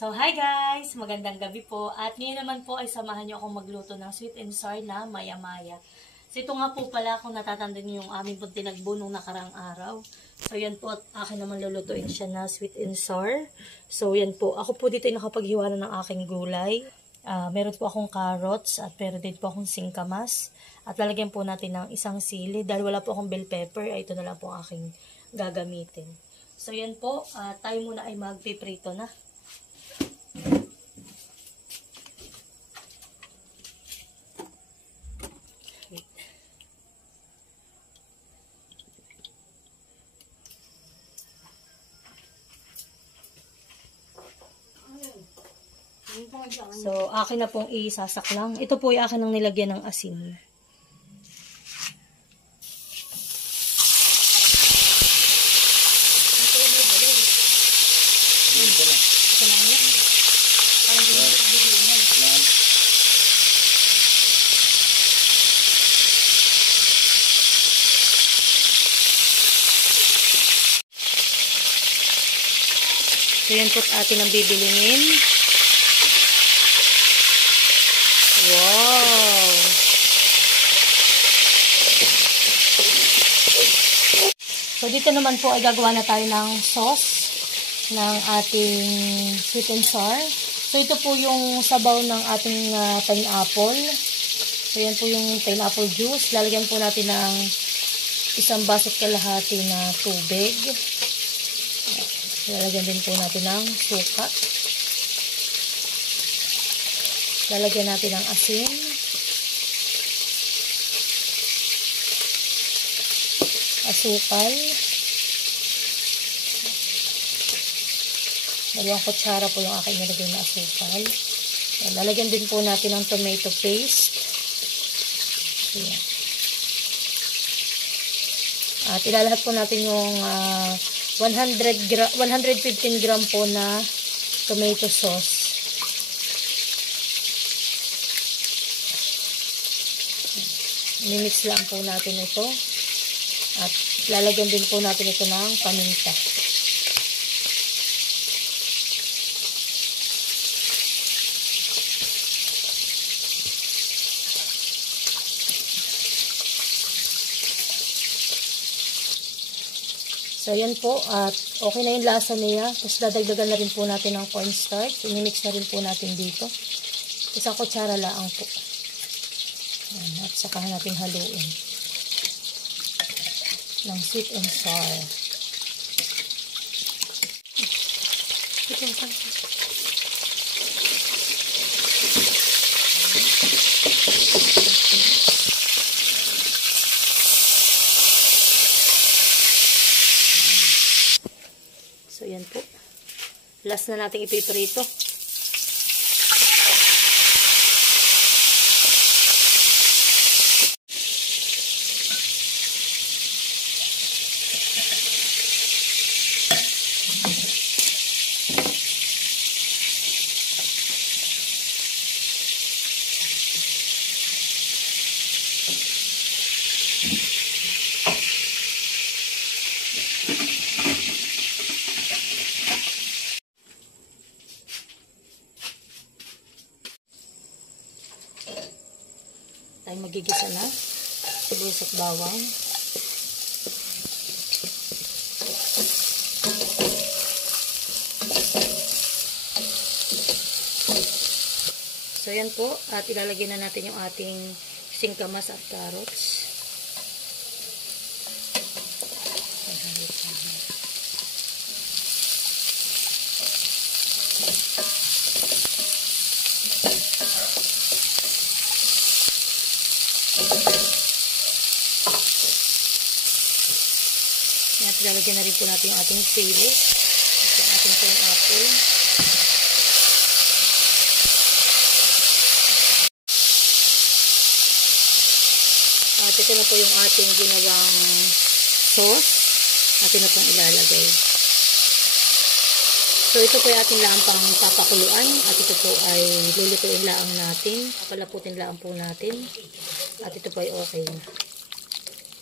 So, hi guys! Magandang gabi po. At ngayon naman po ay samahan niyo akong magluto ng sweet and sour na maya-maya. So, ito nga po pala kung natatanda niyo yung aming pong tinagbo nung nakarang araw. So, yan po at akin naman lulutuin siya na sweet and sour. So, yan po. Ako po dito ay nakapaghiwa na ng aking gulay. Meron po akong carrots at meron din po akong singkamas. At lalagyan po natin ng isang sili. Dahil wala po akong bell pepper, ay ito na lang po aking gagamitin. So, yan po. Tayo muna ay magpiprito na. So, akin na pong isasaklang. Ito po yung akin ang nilagyan ng asin. So, yan po atin ang bibilingin. Wow! So, dito naman po ay gagawa na tayo ng sauce ng ating sweet and sour. So, ito po yung sabaw ng ating pineapple. So, yan po yung pineapple juice. Lalagyan po natin ng isang baso at kalahati na tubig. Lalagyan din po natin ng suka. Lalagyan natin ng asin. Asukal. Dalawang kutsara po yung aking nilagay na asukal. Lalagyan din po natin ng tomato paste. Ayan. At ilalahat po natin yung 115 gram po na tomato sauce. Mimix lang po natin ito. At lalagyan din po natin ito ng paminta. So, yan po. At okay na yung lasa niya. Tapos, dadagdagan na rin po natin ng cornstarch. Imimix na rin po natin dito. Isang kutsara lang po. At saka natin haluin. Ng sweet and sour. So, yan po. Last na natin ipiprito. Tayo magigisa na. Sibuyas at bawang. So, yan po. At ilalagay na natin yung ating singkamas at carrots. At lalagyan na rin po natin yung ating sili at yung ating pineapple. At ito na po yung ating ginawang sauce. Atin na pong ilalagay. So, ito po yung ating laang papakuluan. At ito po ay lulutuin laang natin. Papalaputin laang po natin. At ito po ay okay na.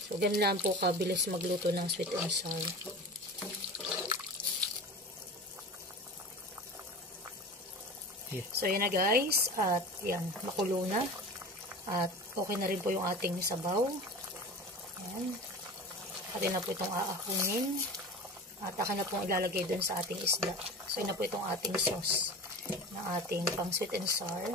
So, ganun lang po kabilis magluto ng sweet and sour. So yan na guys, at yan, makulo na. At okay na rin po yung ating sabaw. Yan. Atin na po itong aakunin. At akin na pong ilalagay dun sa ating isda. So yun na po itong ating sauce ng ating pang sweet and sour.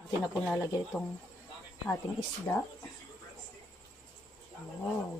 Atin na pong lalagay itong ating isda. Wow.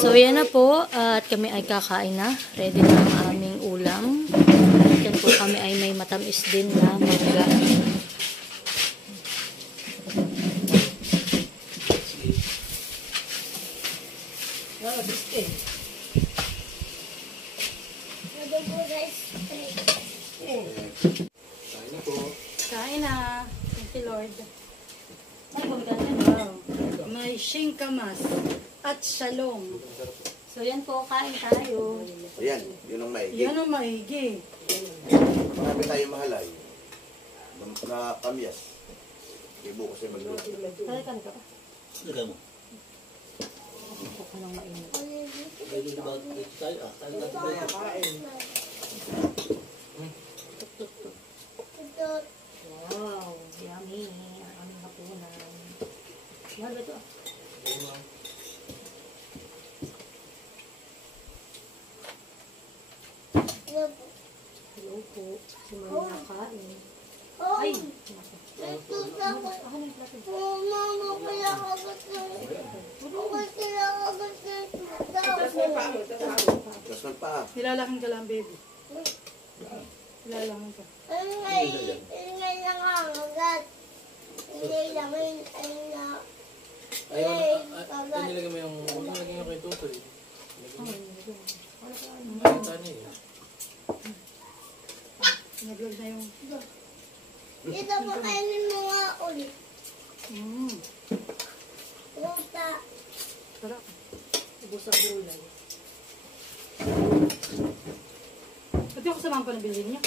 So yan na po, at kami ay kakain na. Ready na ang aming ulam. At yan po kami ay may matamis din na mangga. Kain na. Thank you, Lord. Wow. May shinkamas at shalom. So yan po, kain tayo. Ayan, yun ang maigi. Yan ang maigi. Marami tayong mahalay. Na kamyas. Ibu ko siya magluto. Kaya ka nito. Sila mo. Ako ka nang mainit. Pwede na ba tayo? Tayo natin tayo. Wow, yummy. Ang aming hapunan. Yan ba ito? Hello po. Simula na kain. Ay! Tapos nagpaa. Nilalakan ka lang, baby. Nilalakan ka. Ayaw, nilagay mo yung, nilagay mo kay Tutoy. Ayaw tani eh. Naglag na yung... Ito po kainin mo nga ulit. Puta. Sarap. Ubus ang gulay. Pati ako samahan pa na bilhin niya.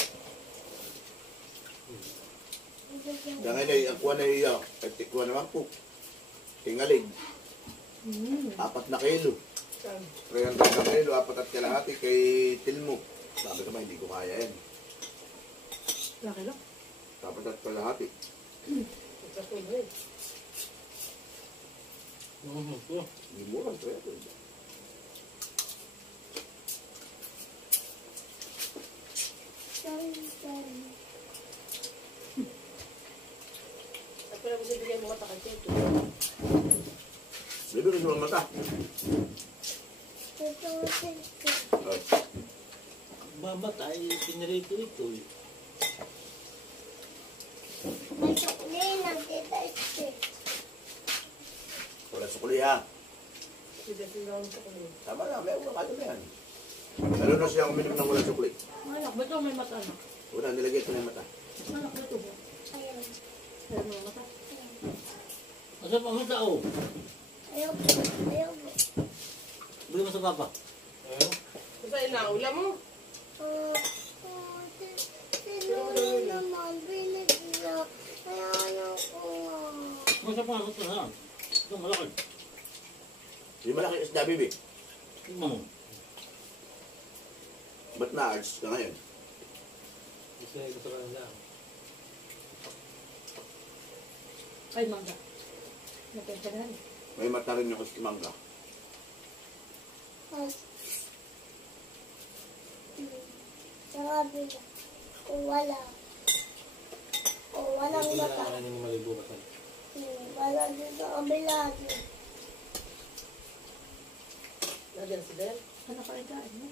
Dangay na ang kuha na iya. At kuha naman po. Tingalig. 4 na kilo. 300 na kilo, 4 at kalahati kay Tilmo. Sabi ko ba, hindi ko kaya yan. Laki lang. 4 at kalahati. Hindi mo lang, 300. Bebe ko sa mata. Mamatay, pinarito ito eh. Wala sukuli ha. Tama na, may ulang kayo na yan. Lalo na siya uminom ng walang sukuli. Anak, ba't may mata na? Una, nilagay ito ng mata. Anak, ba't ito? Meron may mata? Asa pa ang tao? Ayaw po. Bili mo sa papa. Basta inaula mo. Tinuro naman, binigyan. Kaya ano ko nga. Masa pa ang tao? Ito malaki. Hindi malaki isda, bibi. Tingnan mo. Ba't na-arts ka ngayon? Isa ito sa kanila. Ay, mangga. Napagdagan. May mata rin yung mangga. Sabi na, kung wala. Kung walang Hindi mata. na ni maligo ka. Wala din sa kabila. Nandiyan si Del. Ano ka ikain mo?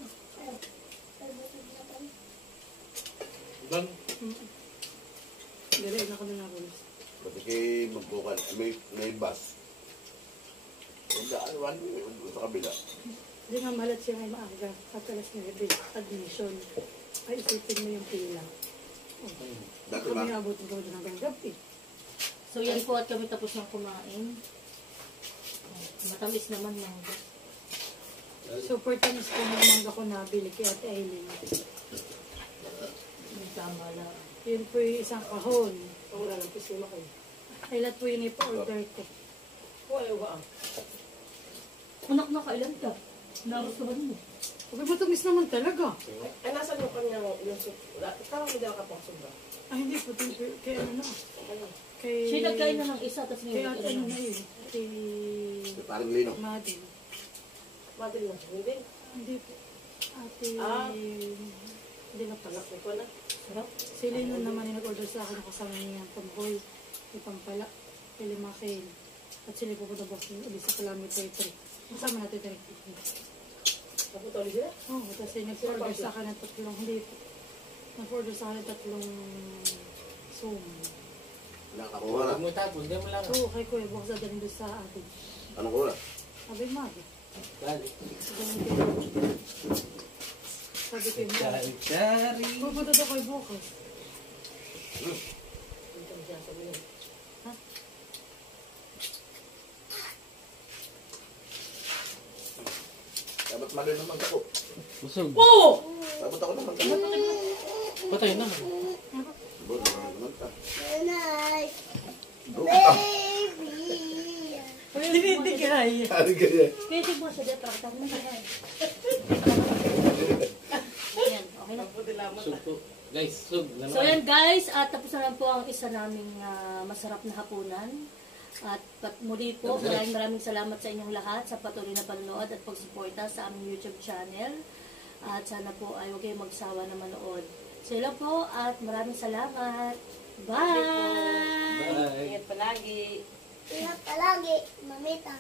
Ban? Dali na kami nagulis. Kasi kay magbukan, may bus. Hindi, one way, sa kabila. Hindi nga malat siya may maaga. At alas 9, admission. Ay, isipin mo yung pila. Dati Kami ba? abutin ko doon hanggang gabi. So yan po at kami tapos ng kumain. Matamis naman mangga. Super tamis ko yung mangga ko nabili kay Ate Aileen. May tama lang. Yun po yung isang kahon. Wala lang, piso na kayo. Oh. Ay, lahat po yun ipa-order ko. Wala ba? Anak na kailan ka? Nagustuhan mo. Sabi mo, tumis naman talaga. Ay, nasa yung kanyang yung soup? Ikaw hindi ako kapang soup ba? Ay, hindi po. Kay ano na. Ano? Kay... Siya nagkain na ng isa, tapos Kay ngayon Ate ano na yun. Kay... Parang lino. Madin. Madil na. Hindi. Hindi po. Ate... Ah. Hindi na pala. Anak ko na. sarap. Si Lino naman yung nag-order sa akin kasama niya ng pamboy. Yung pampala. Kay Limakin. At sila po na box yung ulit sa kilometer 3. Kasama natin direct. Naputuli sila? Oo, tapos yung nag-order sa akin ng tatlong, hindi po. Nag-order sa akin ng tatlong Zoom. Nakakuha na. Huwag mo tapos, hindi mo lang. Oo, kay Kuya, bukas dadalhin doon sa atin. Anong kuha? Sabi mo, Magi. Dali. Sabi ko yung Magi. Chari. Pupunta daw kayo bukas. Hindi ko siya sabihin. Dapat malo naman ako. Busog. Oo! Dapat ako naman ako. Patay na. Bolo naman ka. Nanay, Oh, baby. Binibigay. Hari ka niya. Pwede mo siya dito, pakita mo na. Ayan, okay na. Maputi lamang. Sug po. Guys, sug. So yan guys, at tapos na lang po ang isa naming masarap na hapunan. At muli po, maraming salamat sa inyong lahat sa patuloy na panonood at pagsuporta sa aming YouTube channel. At sana po ay huwag kayong magsawa na manood. So yun lang po at maraming salamat. Bye! Bye. Ingat palagi. Ingat palagi, mamita.